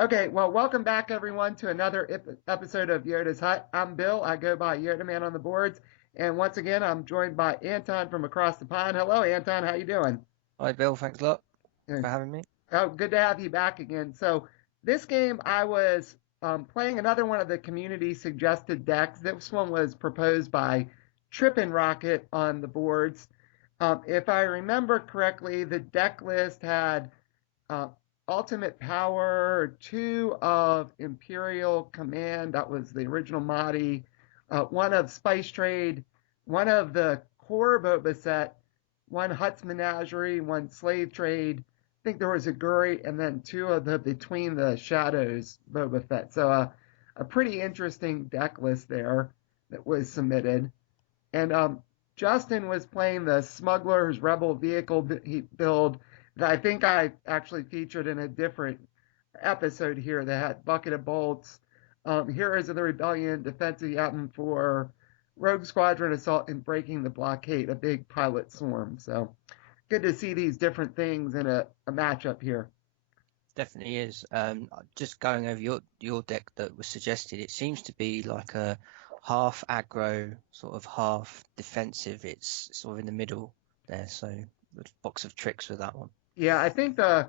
Okay, well, welcome back everyone to another episode of Yoda's Hut. I'm Bill. I go by Yodaman on the boards, and once again, I'm joined by Anton from across the pond. Hello, Anton. How you doing? Hi Bill, thanks a lot Uh, for having me. Oh, good to have you back again. So, this game, I was playing another one of the community suggested decks. This one was proposed by Trippin' Rocket on the boards. If I remember correctly, the deck list had uh, Ultimate Power, two of Imperial Command, that was the original Mahdi, one of Spice Trade, one of the core Boba set, one Hutt's Menagerie, one Slave Trade. I think there was a Guri, and then two of the Between the Shadows Boba Fett. So a pretty interesting deck list there that was submitted. And Justin was playing the Smugglers Rebel vehicle build that I think I actually featured in a different episode here that had Bucket of Bolts, Heroes of the Rebellion, Defensive Weapon for Rogue Squadron Assault, and Breaking the Blockade, a big pilot swarm. So good to see these different things in a matchup here. Definitely is. Just going over your deck that was suggested, it seems to be like a half aggro, sort of half defensive. It's sort of in the middle there, so a box of tricks with that one. Yeah, I think the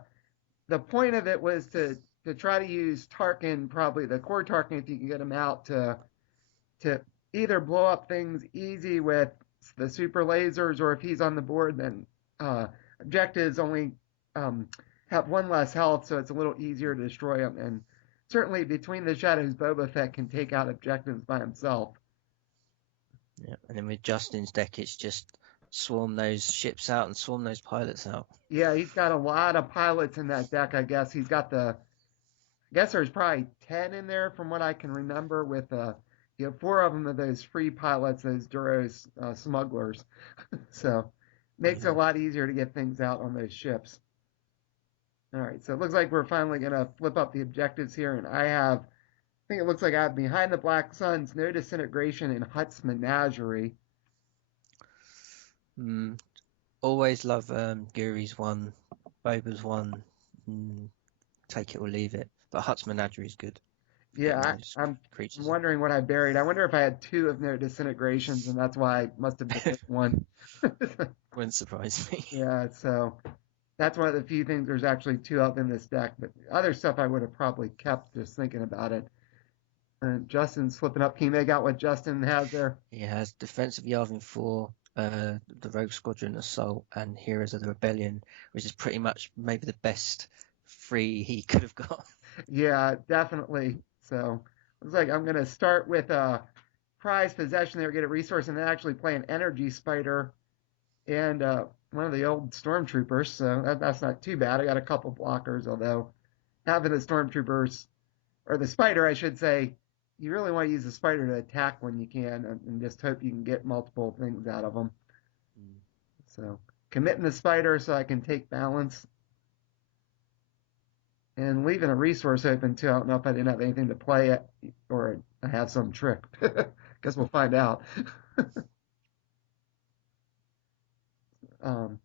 point of it was to try to use Tarkin, probably the core Tarkin, if you can get him out to either blow up things easy with the super lasers, or if he's on the board, then objectives only um, have one less health, so it's a little easier to destroy them. And certainly, Between the Shadows, Boba Fett can take out objectives by himself. Yeah, and then with Justin's deck, it's just swarm those ships out and swarm those pilots out. Yeah, he's got a lot of pilots in that deck. I guess he's got I guess there's probably 10 in there from what I can remember with four of them of those free pilots, those Duros smugglers. So makes it a Yeah. lot easier to get things out on those ships. All right, so it looks like we're finally going to flip up the objectives here, and I think it looks like I have Behind the Black Suns, No Disintegration, and Hutt's Menagerie. Mm, always love Guri's one, Boba's one. Mm, take it or leave it. But Hutt's Menagerie is good for getting Yeah, those I'm creatures in. wondering what I buried. I wonder if I had two of No Disintegrations, and that's why I must have missed one. Wouldn't surprise me. Yeah, so that's one of the few things there's actually two of in this deck, but other stuff I would have probably kept just thinking about it. And Justin's flipping up. Can you make out what Justin has there? He has Defensive Yavin 4, the Rogue Squadron Assault, and Heroes of the Rebellion, which is pretty much maybe the best free he could have got. Yeah, definitely. So looks like I'm gonna start with prize possession there, get a resource, and then actually play an energy spider and one of the old stormtroopers. So that's not too bad. I got a couple blockers, although having the stormtroopers or the spider, I should say, you really want to use the spider to attack when you can, and just hope you can get multiple things out of them. So committing the spider so I can take balance and leaving a resource open too. I don't know if I didn't have anything to play it or I have some trick. Guess we'll find out. um,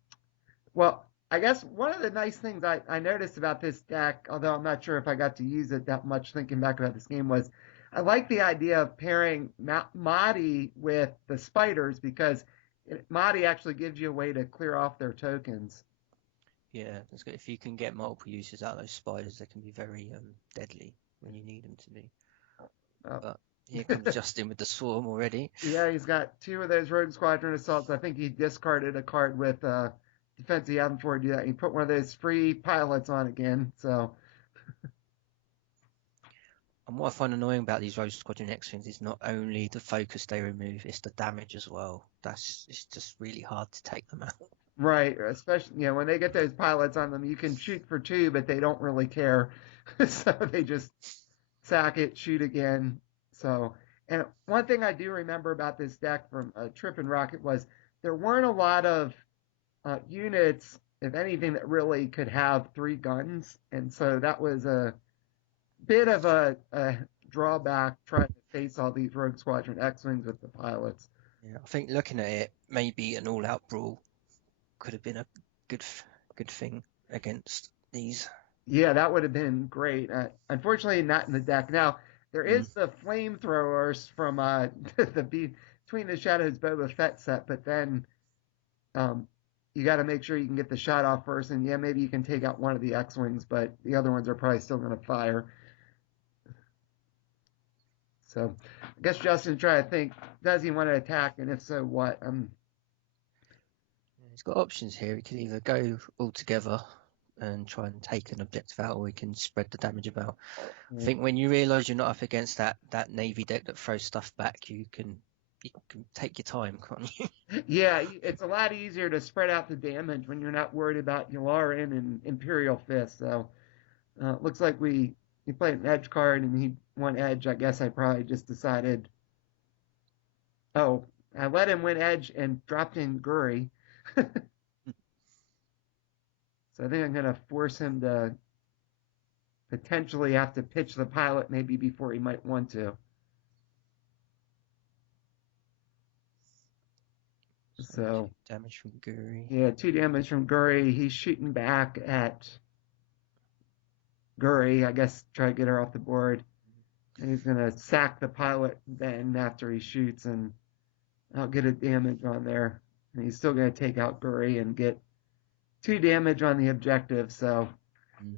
well, I guess one of the nice things I noticed about this deck, although I'm not sure if I got to use it that much thinking back about this game, was I like the idea of pairing Mahdi with the spiders because Mahdi actually gives you a way to clear off their tokens. Yeah, that's good. If you can get multiple uses out of those spiders, they can be very deadly when you need them to be. Uh, But here comes Justin with the swarm already. Yeah, he's got two of those Rogue Squadron assaults. I think he discarded a card with defense. He had him for do that. He put one of those free pilots on again. So And what I find annoying about these Rogue Squadron X things is not only the focus they remove, it's the damage as well. It's just really hard to take them out. right, especially when they get those pilots on them, you can shoot for two, but they don't really care. So they just sack it, shoot again. So and one thing I do remember about this deck from Trip and Rocket was there weren't a lot of units, if anything, that really could have three guns, and so that was a bit of a drawback trying to face all these Rogue Squadron X-wings with the pilots. Yeah, I think looking at it, maybe an all-out brawl could have been a good good thing against these. Yeah, that would have been great. Unfortunately, not in the deck. Now, there Mm. is the flamethrowers from Between the Shadows Boba Fett set, but then um, you got to make sure you can get the shot off first. And yeah, maybe you can take out one of the X-Wings, but the other ones are probably still going to fire. So I guess Justin try to think, does he want to attack? And if so, what? He's got options here. He could either go all together and try and take an objective out, or he can spread the damage about. I think when you realise you're not up against that navy deck that throws stuff back, you can take your time, can't you? Yeah, it's a lot easier to spread out the damage when you're not worried about Yularen and Imperial Fist. So looks like we played an edge card and he won edge. I guess I probably just decided, oh, I let him win edge and dropped in Guri. So I think I'm gonna force him to potentially have to pitch the pilot maybe before he might want to. So two So damage from Guri. yeah, 2 damage from Guri. He's shooting back at Guri. I guess try to get her off the board. And he's gonna sack the pilot then after he shoots, and I'll get a damage on there. And he's still gonna take out Guri and get 2 damage on the objective. So Mm.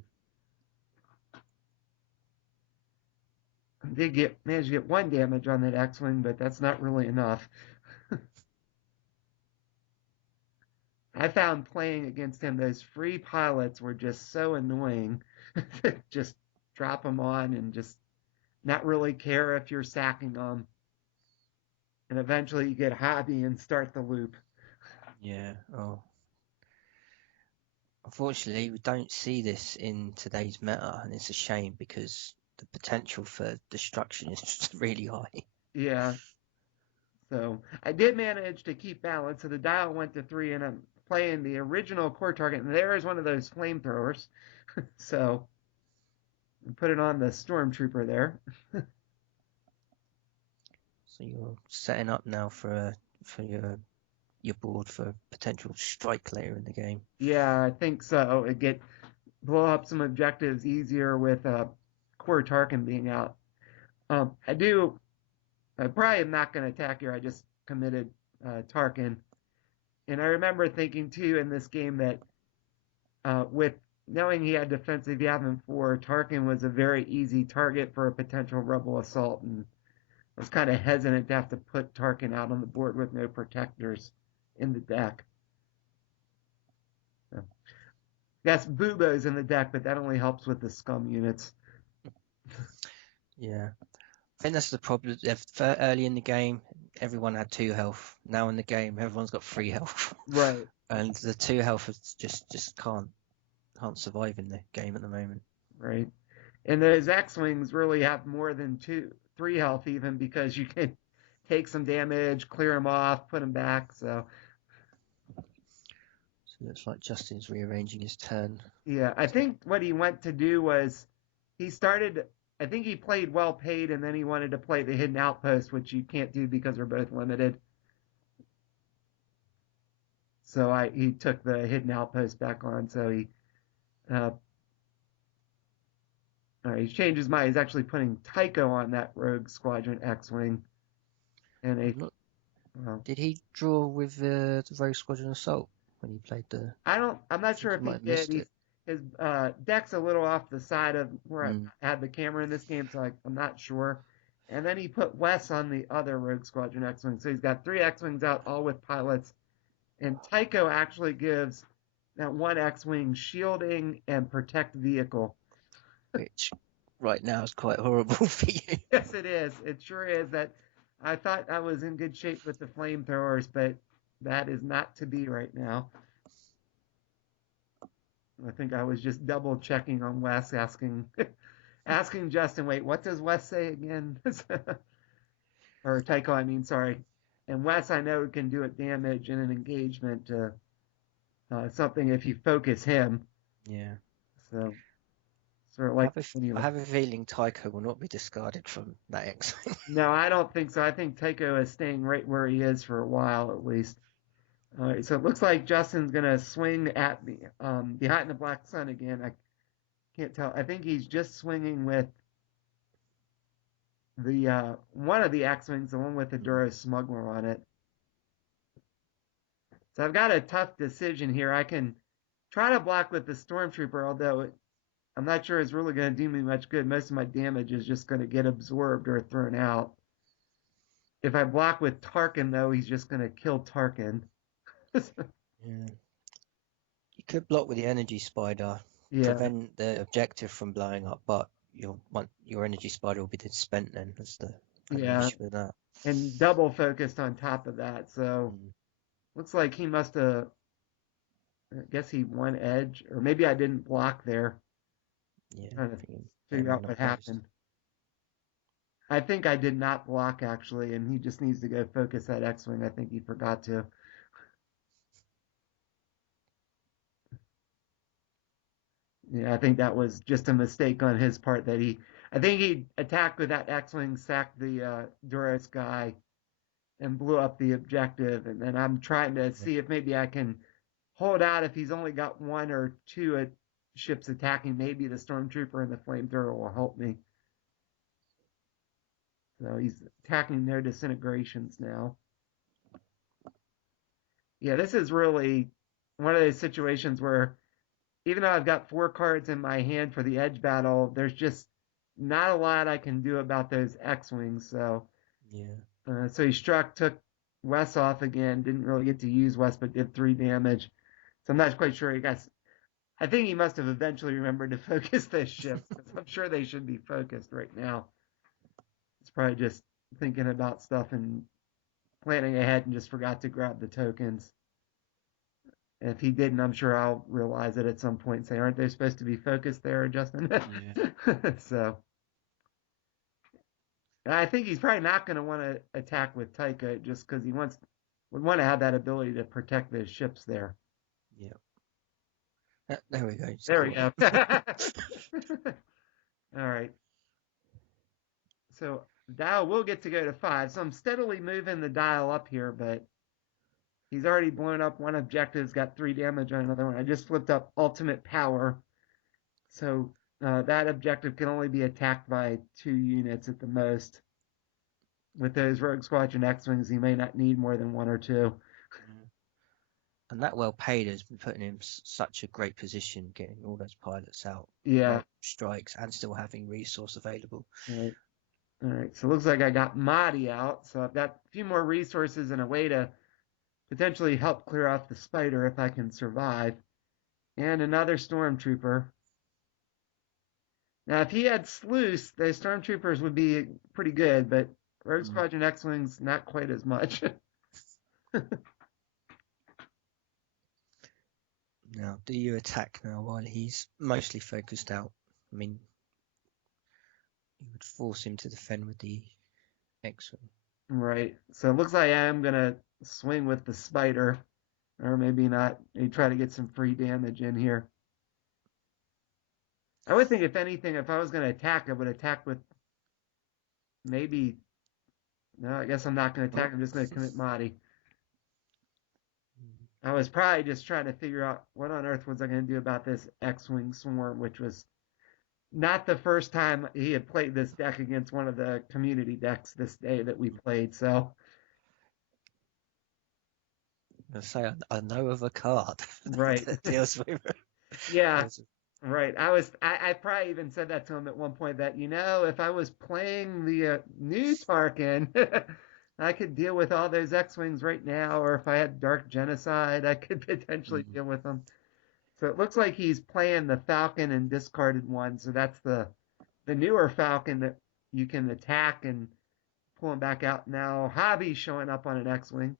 I did get managed to get 1 damage on that X-wing, but that's not really enough. I found playing against him, those free pilots were just so annoying. Just drop them on and just not really care if you're sacking them. And eventually you get hobby and start the loop. Yeah. Oh, unfortunately, we don't see this in today's meta, and it's a shame because the potential for destruction is just really high. Yeah. So I did manage to keep balance. So the dial went to 3, and I'm playing the original core target. And there is one of those flamethrowers. So I put it on the stormtrooper there. So you're setting up now for your board for potential strike later in the game. Yeah, I think so. It get blow up some objectives easier with core Tarkin being out. I do. I probably am not going to attack here. I just committed Tarkin, and I remember thinking too in this game that with knowing he had defensive Yavin 4, Tarkin was a very easy target for a potential rebel assault, and I was kind of hesitant to have to put Tarkin out on the board with no protectors in the deck. So, yes, Bubo's in the deck, but that only helps with the scum units. Yeah, I think that's the problem. Early in the game, everyone had 2 health. Now in the game, everyone's got 3 health, Right, and the 2 health just can't survive in the game at the moment. right. And those X-Wings really have more than 3 health even because you can take some damage, clear them off, put them back. So So it looks like Justin's rearranging his turn. yeah, I think what he went to do was he started. I think he played well paid, and then he wanted to play the hidden outpost, which you can't do because they're both limited. So he took the hidden outpost back on. So uh, all right, he's changed his mind. He's actually putting Tycho on that Rogue Squadron X-wing, and I'm not. well, Did he draw with the Rogue Squadron Assault when he played the? I don't. I'm I not think sure he if he might have did. missed it. His deck's a little off the side of where Mm. I had the camera in this game, so I'm not sure. And then he put Wes on the other Rogue Squadron X-wing, so he's got 3 X-wings out, all with pilots. And Tycho actually gives that one X-wing shielding and protect vehicle. Which right now is quite horrible for you. Yes, it is. It sure is. That I thought I was in good shape with the flamethrowers, but that is not to be right now. I think I was just double checking on Wes, asking Justin, wait, what does Wes say again? Or Tycho, I mean, sorry. And Wes, I know, can do it damage in an engagement to something if you focus him. Yeah. So, sort of I like have a, I have a feeling Tycho will not be discarded from that X-Wing. no, I don't think so. I think Tycho is staying right where he is for a while at least. All right, so it looks like Justin's gonna swing at the behind the black sun again. Can't tell. I think he's just swinging with the one of the X-Wings, the one with the Mm, Duro Smuggler on it. So I've got a tough decision here. I can try to block with the Stormtrooper, although I'm not sure it's really going to do me much good. Most of my damage is just going to get absorbed or thrown out. If I block with Tarkin, though, he's just going to kill Tarkin. yeah. You could block with the energy spider, Yeah, prevent the objective from blowing up, but your energy spider will be spent then. That's the only yeah, issue with that. and double focused on top of that. So Mm, looks like he must have. I guess he won edge, or maybe I didn't block there. yeah, Trying to I think you may figure have out not what noticed. happened. I think I did not block actually, and he just needs to go focus that X-wing. I think he forgot to. Yeah, I think that was just a mistake on his part that he. I think he attacked with that X-wing, sacked the Duras guy, and blew up the objective. And then I'm trying to Yeah, see if maybe I can hold out if he's only got one or two ships attacking. Maybe the stormtrooper and the flamethrower will help me. So he's attacking their disintegrations now. Yeah, this is really one of those situations where even though I've got four cards in my hand for the edge battle, there's just not a lot I can do about those X-wings. yeah. So he struck, took Wes off again. Didn't really get to use Wes, but did 3 damage. So I'm not quite sure. He got. I think he must have eventually remembered to focus those ships because I'm sure they should be focused right now. It's probably just thinking about stuff and planning ahead and just forgot to grab the tokens. And if he didn't, I'm sure I'll realize it at some point and say, aren't they supposed to be focused there, Justin? Yeah. So I think he's probably not going to want to attack with Taika just because he would want to have that ability to protect those ships there. Yeah. There we go. Just There we caught go. up. All right. So dial will get to go to 5. So I'm steadily moving the dial up here, but he's already blown up one objective, got 3 damage on another one. I just flipped up ultimate power. So that objective can only be attacked by 2 units at the most. With those Rogue Squadron X-Wings, he may not need more than one or two. Yeah. And that well paid has been putting him such a great position, getting all those pilots out, Yeah. multiple strikes, and still having resource available. All right. All right. So it looks like I got Mahdi out. So I've got a few more resources and a way to potentially help clear off the spider if I can survive. And another stormtrooper. Now, if he had Sluice, the stormtroopers would be pretty good, but Rogue Mm. Squadron X-Wings, not quite as much. Now, do you attack now while he's mostly focused out? I mean, you would force him to defend with the X-wing. Right. So it looks like I am going to swing with the spider, or maybe not. Maybe try to get some free damage in here. I would think, if anything, if I was going to attack, I would attack with maybe. No, I guess I'm not going to Oh. attack. I'm just going to commit Mahdi. I was probably just trying to figure out what on earth was I going to do about this X-Wing swarm, which was not the first time he had played this deck against one of the community decks this day that we played. So, I say I know of a card right. that deals with Yeah, those. right. I probably even said that to him at one point that, if I was playing the new Tarkin, I could deal with all those X-Wings right now, or if I had Dark Genocide, I could potentially Mm. deal with them. So it looks like he's playing the Falcon and discarded one. So that's the newer Falcon that you can attack and pull him back out. Now Hobby's showing up on an X-Wing.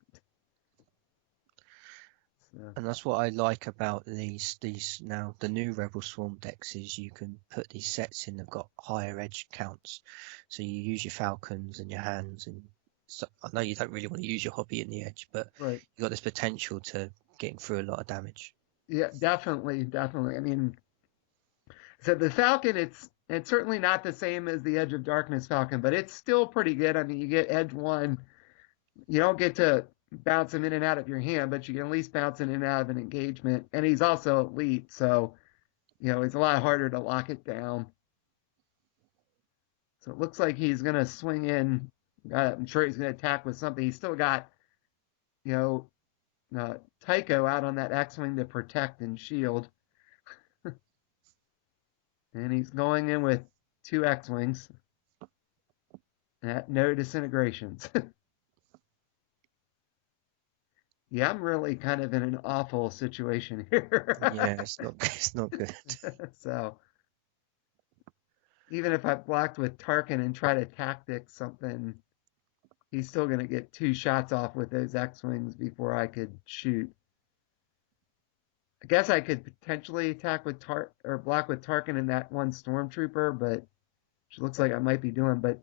So, And that's what I like about these now the new Rebel Swarm decks is you can put these sets in that've got higher edge counts. So you use your Falcons and your hands, and so I know you don't really want to use your hobby in the edge, but right. you've got this potential to getting through a lot of damage. Yeah, definitely, definitely. I mean, so the Falcon, it's certainly not the same as the Edge of Darkness Falcon, but it's still pretty good. I mean, you get Edge 1. You don't get to bounce him in and out of your hand, but you can at least bounce in and out of an engagement. And he's also elite, so It's a lot harder to lock it down. So it looks like he's going to swing in. I'm sure he's going to attack with something. He's still got, you know, Tycho out on that X-Wing to protect and shield. And he's going in with two X-Wings at no disintegrations. Yeah, I'm really kind of in an awful situation here. Yeah, it's not it's not good. So even if I blocked with Tarkin and try to tactic something, he's still going to get two shots off with those X-Wings before I could shoot. I guess I could potentially attack with or block with Tarkin and that one stormtrooper, but which looks like I might be doing. But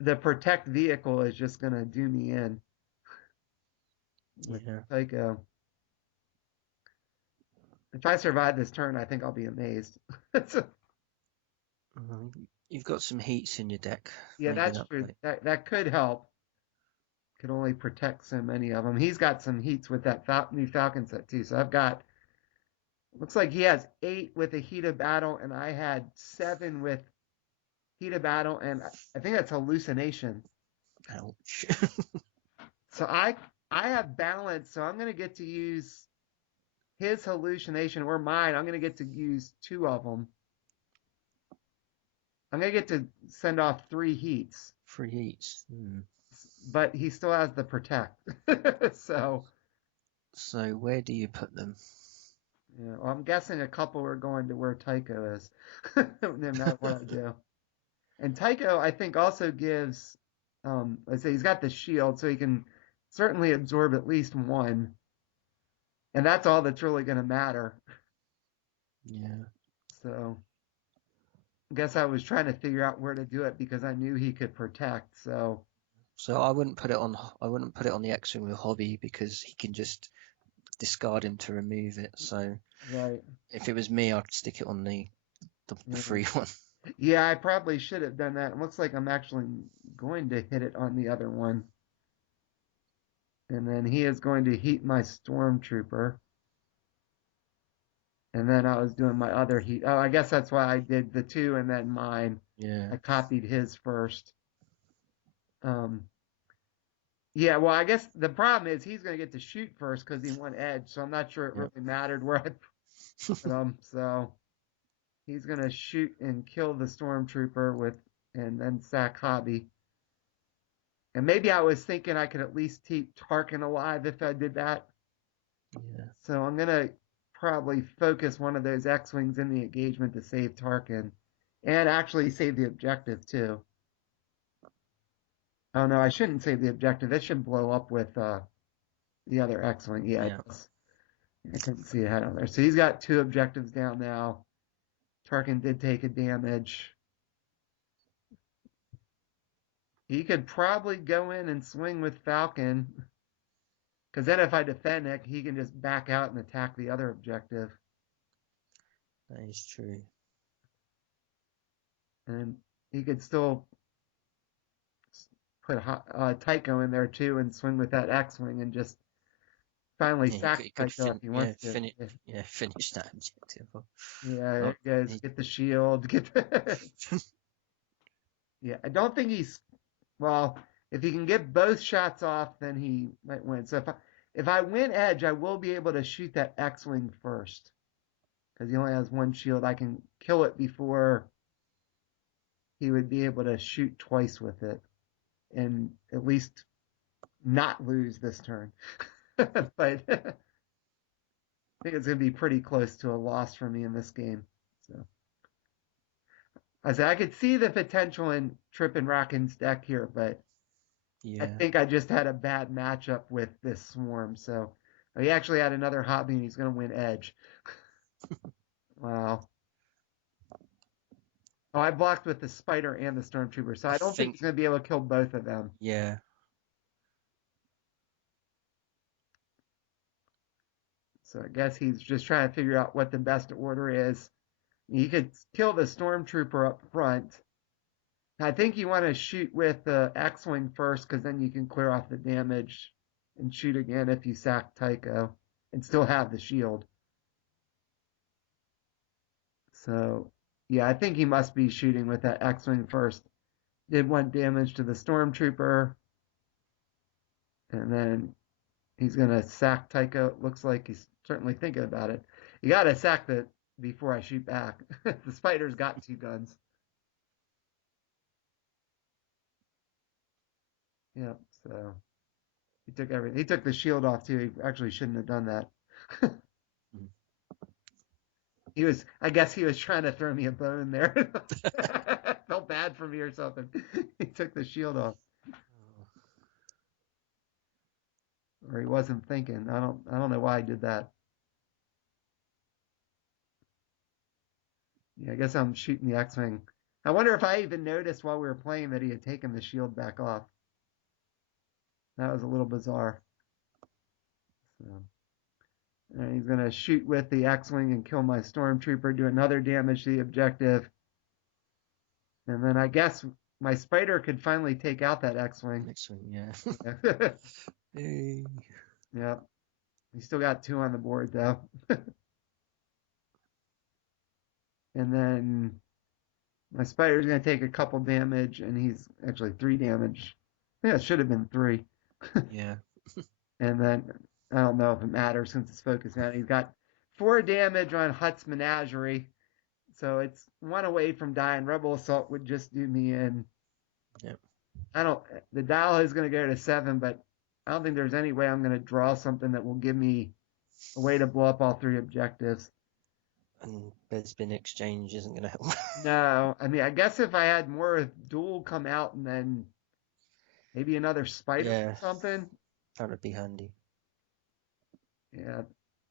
the protect vehicle is just going to do me in with Yeah. Tycho. If I survive this turn, I think I'll be amazed. So, You've got some heats in your deck. yeah, Maybe that's that true. might. That could help. Could only protect so many of them. He's got some heats with that new Falcon set too. So I've got. Looks like he has 8 with a heat of battle, and I had 7 with heat of battle, and I think that's hallucination. Ouch. So I have balance, so I'm gonna get to use his hallucination or mine. I'm gonna get to use 2 of them. I'm gonna get to send off 3 heats, Free heats. Hmm. but he still has the protect. So So where do you put them? yeah, well, I'm guessing a couple are going to where Tycho is, no matter what I do. And Tycho, I think, also gives, let's say he's got the shield, so he can certainly absorb at least one, and that's all that's really going to matter. Yeah. So I guess I was trying to figure out where to do it because I knew he could protect. So So I wouldn't put it on. I wouldn't put it on the X-wing with Hobby because he can just discard him to remove it. So right, if it was me, I'd stick it on the yeah, free one. yeah, I probably should have done that. It looks like I'm actually going to hit it on the other one, and then he is going to heat my stormtrooper. And then I was doing my other heat. Oh, I guess that's why I did the 2 and then mine. Yeah. I copied his first. Um, yeah, well, I guess the problem is he's going to get to shoot first because he won edge, so I'm not sure it Yep. really mattered where I put him. So he's going to shoot and kill the stormtrooper and then sack Hobby. And maybe I was thinking I could at least keep Tarkin alive if I did that. Yeah. So I'm going to probably focus one of those X-Wings in the engagement to save Tarkin and actually save the objective too. Oh no, I shouldn't save the objective. It should blow up with the other X-Wing. Yeah, Yeah. I couldn't see it had on there. So he's got 2 objectives down now. Tarkin did take a damage. He could probably go in and swing with Falcon. Because then if I defend it, he can just back out and attack the other objective. That is true. And he could still put Tycho in there too and swing with that X-Wing and just finally Yeah, sack you could Tycho if he yeah, wants to. finish that objective. Yeah, Oh, there he goes. he, Get the shield. Get the... Yeah, I don't think well, if he can get both shots off, then he might win. So if I win edge, I will be able to shoot that X-Wing first. Because he only has 1 shield. I can kill it before he would be able to shoot twice with it. And at least not lose this turn. But I think it's going to be pretty close to a loss for me in this game. So I said I could see the potential in Trip and Rockin's deck here, but I yeah. think I just had a bad matchup with this swarm. So he actually had another hobby and he's going to win edge. Wow. Oh, I blocked with the spider and the stormtrooper, so I I don't think think he's going to be able to kill both of them. yeah. So I guess he's just trying to figure out what the best order is. He could kill the stormtrooper up front. I think you want to shoot with the X-Wing first because then you can clear off the damage and shoot again if you sack Tycho and still have the shield. So, yeah, I think he must be shooting with that X-Wing first. Did 1 damage to the Stormtrooper, and then he's gonna sack Tycho. Looks like he's certainly thinking about it. You gotta sack the before I shoot back. The spider's got 2 guns. Yep. So he took everything. He took the shield off too. He actually shouldn't have done that. Mm. He was. I guess he was trying to throw me a bone there. Felt bad for me or something. He took the shield off, or he wasn't thinking. I don't know why I did that. Yeah, I guess I'm shooting the X-wing. I wonder if I even noticed while we were playing that he had taken the shield back off. That was a little bizarre. So, and he's gonna shoot with the X-wing and kill my stormtrooper, do another damage to the objective, and then I guess my spider could finally take out that X-wing. Next one, yeah. Yeah. Yay. Yeah. He still got 2 on the board though. And then my spider's gonna take a couple damage, and he's actually 3 damage. Yeah, it should have been 3. Yeah. And then I don't know if it matters since it's focused now. He's got 4 damage on Hutt's Menagerie, so it's 1 away from dying. Rebel Assault would just do me in. Yep. I don't. The dial is going to go to 7, but I don't think there's any way I'm going to draw something that will give me a way to blow up all 3 objectives. And Bedspin Exchange isn't going to help. No, I mean, I guess if I had more duel come out and then maybe another spider Yeah, or something. that would be handy. Yeah,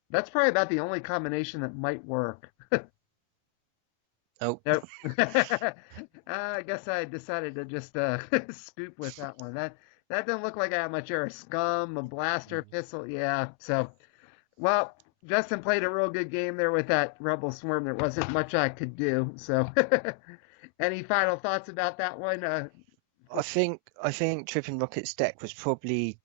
that's probably about the only combination that might work. Oh, Nope. I guess I decided to just scoop with that one. That didn't look like I had much air. Scum, a blaster, pistol. Yeah. So, well, Justin played a real good game there with that Rebel Swarm. There wasn't much I could do. So, any final thoughts about that one? I think Tripping Rocket's deck was probably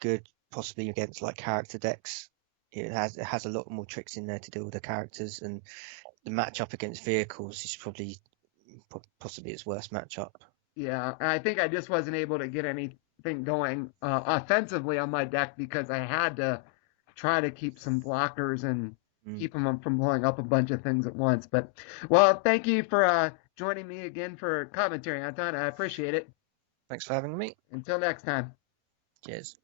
good, possibly against like character decks. It has a lot more tricks in there to deal with the characters, and the matchup against vehicles is probably possibly its worst matchup. Yeah, I think I just wasn't able to get anything going offensively on my deck because I had to try to keep some blockers and Mm. keep them from blowing up a bunch of things at once. But, well, thank you for joining me again for commentary, Anton. I appreciate it. Thanks for having me. Until next time. Cheers.